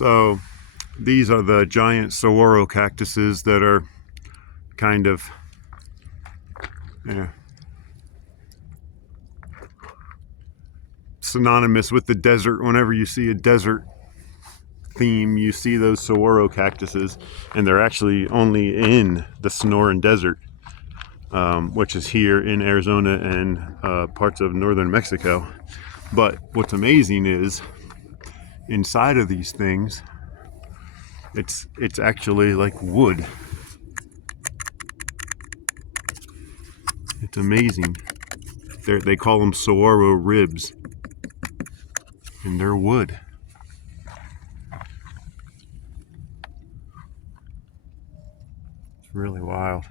So these are the giant saguaro cactuses that are kind of, synonymous with the desert. Whenever you see a desert theme, you see those saguaro cactuses, and they're actually only in the Sonoran Desert, which is here in Arizona and parts of northern Mexico. But what's amazing is inside of these things, it's actually like wood. It's amazing. They call them saguaro ribs, and they're wood. It's really wild.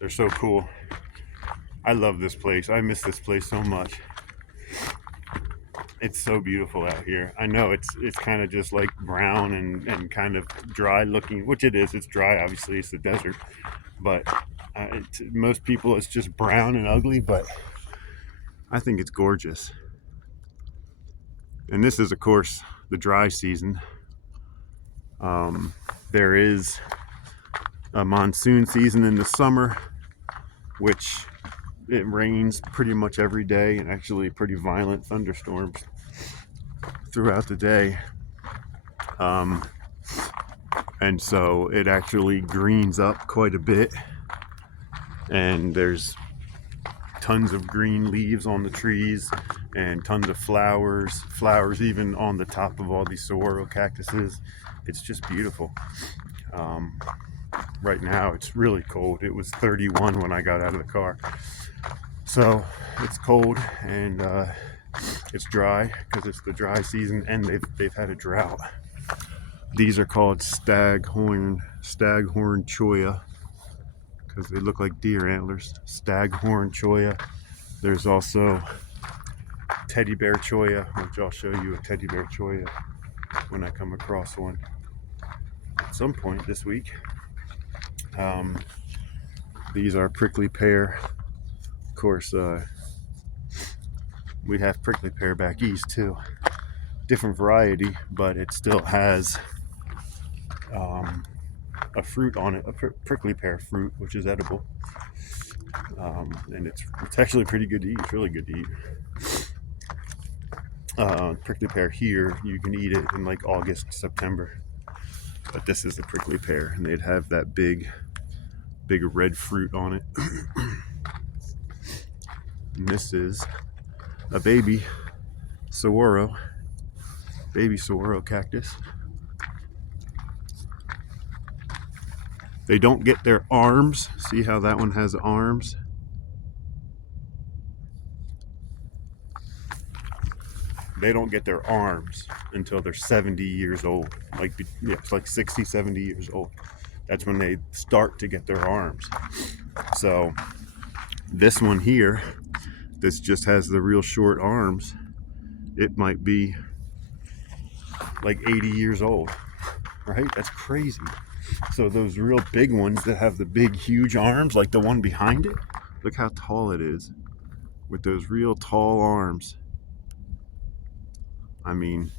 They're so cool. I love this place. I miss this place so much. It's so beautiful out here. I know it's kind of just like brown and kind of dry looking, which it is. It's dry, obviously. It's the desert. But most people, it's just brown and ugly, but I think it's gorgeous. And this is, of course, the dry season. There is a monsoon season in the summer, which it rains pretty much every day, and actually pretty violent thunderstorms throughout the day. And so it actually greens up quite a bit, and there's tons of green leaves on the trees and tons of flowers even on the top of all these saguaro cactuses. It's just beautiful. Right now it's really cold. It was 31 when I got out of the car, so it's cold and it's dry because it's the dry season, and they've had a drought. These are called staghorn cholla because they look like deer antlers. Staghorn cholla. There's also teddy bear cholla, which I'll show you a teddy bear cholla when I come across one at some point this week. These are prickly pear. Of course, we have prickly pear back east too. Different variety, but it still has a fruit on it, a prickly pear fruit, which is edible. And it's actually pretty good to eat. It's really good to eat. Prickly pear here, you can eat it in like August, September. But this is the prickly pear, and they'd have that big red fruit on it. And this is a baby saguaro cactus. They don't get their arms. See how that one has arms? They don't get their arms until they're 70 years old. It's like 60, 70 years old. That's when they start to get their arms. So this one here, this just has the real short arms. It might be like 80 years old, right? That's crazy. So those real big ones that have the big, huge arms, like the one behind it, look how tall it is with those real tall arms. I mean,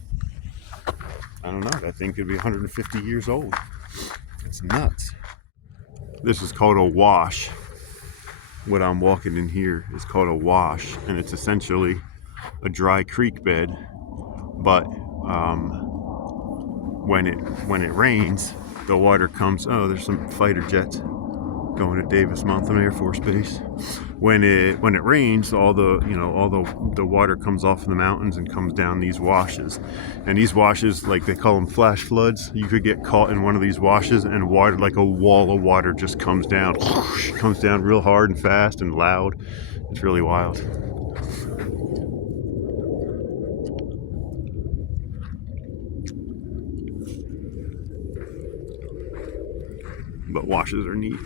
I don't know, that thing could be 150 years old. It's nuts. This is called a wash. What I'm walking in here is called a wash, and it's essentially a dry creek bed, but when it rains, the water comes. Oh, there's some fighter jets going to Davis-Monthan Air Force Base. When it rains, all the water comes off the mountains and comes down these washes. And these washes, like they call them flash floods. You could get caught in one of these washes, and water, like a wall of water, just comes down. Comes down real hard and fast and loud. It's really wild. But washes are neat.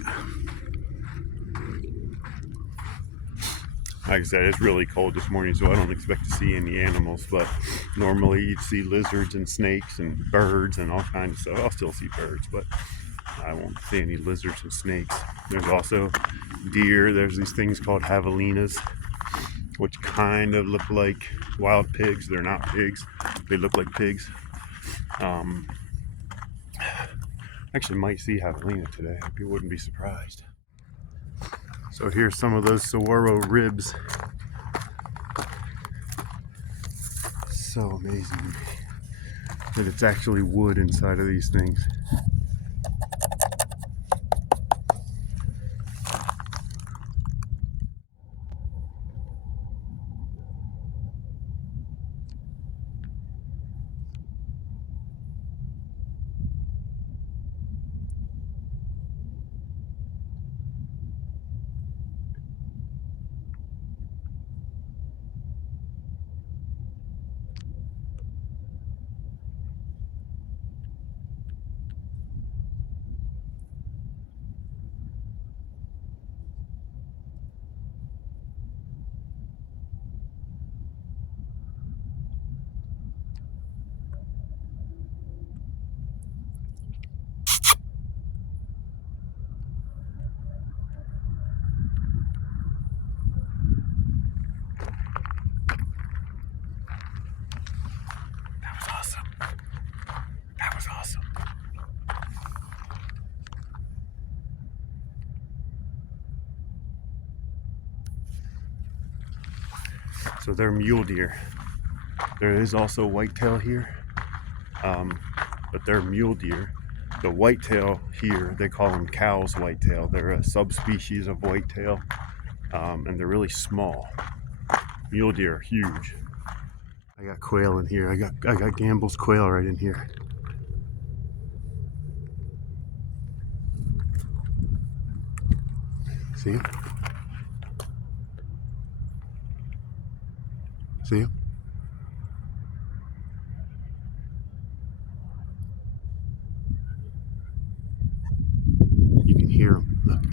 Like I said, it's really cold this morning, so I don't expect to see any animals, but normally you'd see lizards and snakes and birds and all kinds of stuff. I'll still see birds, but I won't see any lizards and snakes. There's also deer. There's these things called javelinas. which kind of look like wild pigs. They're not pigs. They look like pigs. Actually might see javelina today. You wouldn't be surprised. So here's some of those saguaro ribs. So amazing that it's actually wood inside of these things. That was awesome. So they're mule deer. There is also whitetail here, but they're mule deer. The whitetail here, they call them Cow's whitetail. They're a subspecies of whitetail, and they're really small. Mule deer are huge. I got quail in here. I got Gamble's quail right in here. See him? See him? You can hear him. Look.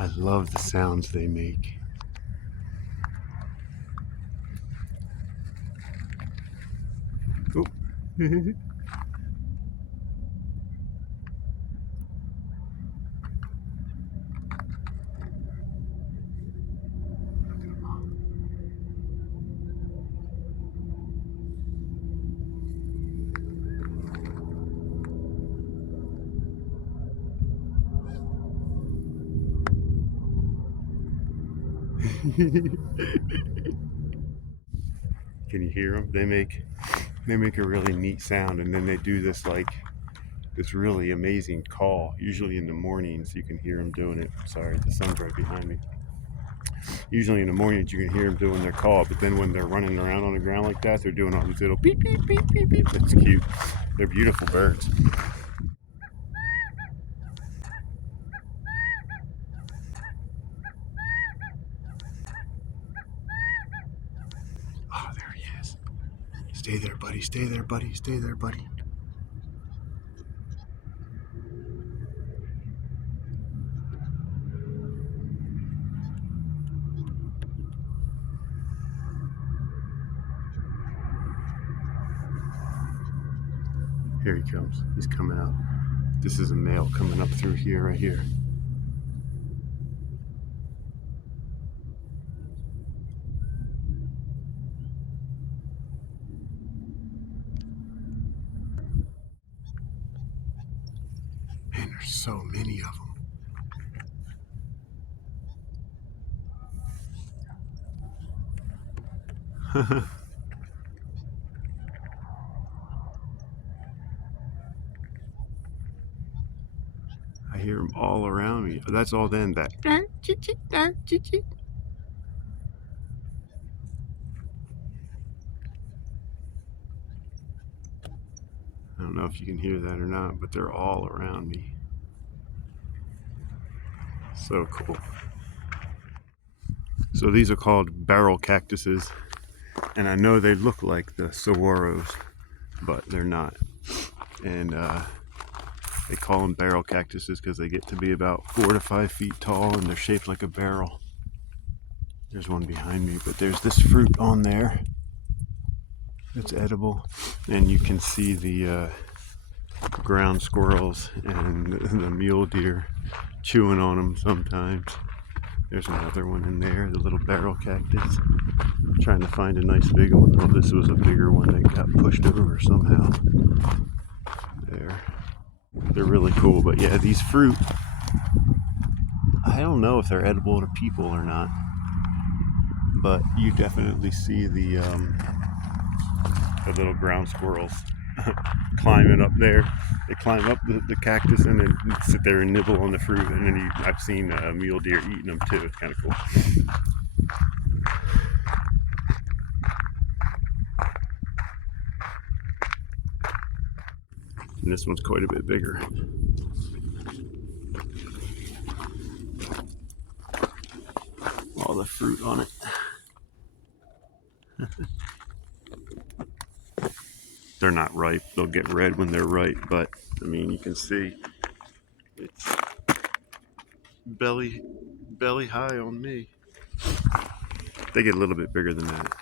I love the sounds they make. Oh. Can you hear them? They make a really neat sound, and then they do this this really amazing call. Usually in the mornings you can hear them doing it. Sorry, the sun's right behind me. Usually in the mornings you can hear them doing their call, but then when they're running around on the ground like that, they're doing all these little beep beep beep beep beep. It's cute. They're beautiful birds. Oh, there he is. Stay there, buddy. Stay there, buddy. Stay there, buddy. Here he comes. He's coming out. This is a male coming up through here, right here. Man, there's so many of them. I hear them all around me. That's all then that. I don't know if you can hear that or not, but they're all around me. So cool. So these are called barrel cactuses, and I know they look like the saguaros, but they're not. And they call them barrel cactuses because they get to be about 4 to 5 feet tall, and they're shaped like a barrel. There's one behind me, but there's this fruit on there that's edible, and you can see the ground squirrels and the mule deer chewing on them sometimes. There's another one in there, the little barrel cactus. I'm trying to find a nice big one. Well, this was a bigger one that got pushed over somehow. There. They're really cool, but yeah, these fruit, I don't know if they're edible to people or not, but you definitely see the little ground squirrels climbing up there. They climb up the cactus and then sit there and nibble on the fruit, and then I've seen mule deer eating them too. It's kind of cool. And this one's quite a bit bigger. All the fruit on it. They're not ripe. They'll get red when they're ripe, but I mean, you can see it's belly high on me. They get a little bit bigger than that.